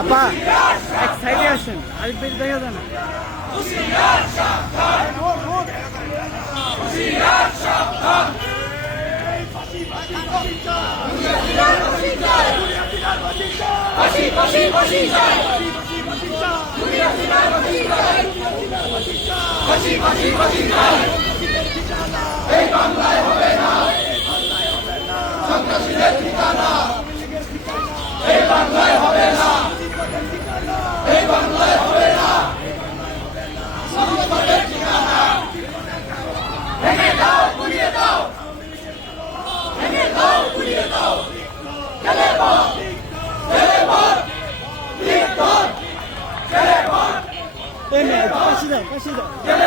আপা এক সাইডে আসেন আরেক বেশ দেখা যায় না এই বাংলায় হবে না সন্ত্রাসীদের ঠিকানা এই বাংলায় হবে না এই বাংলায় হবে না সন্ত্রাসীদের ঠিকানা ভেঙে দাও গুড়িয়ে দাও ভেঙে দাও গুড়িয়ে দাও গেলে বল গেলে বল ঠিক ধর গেলে বল পাশে দাও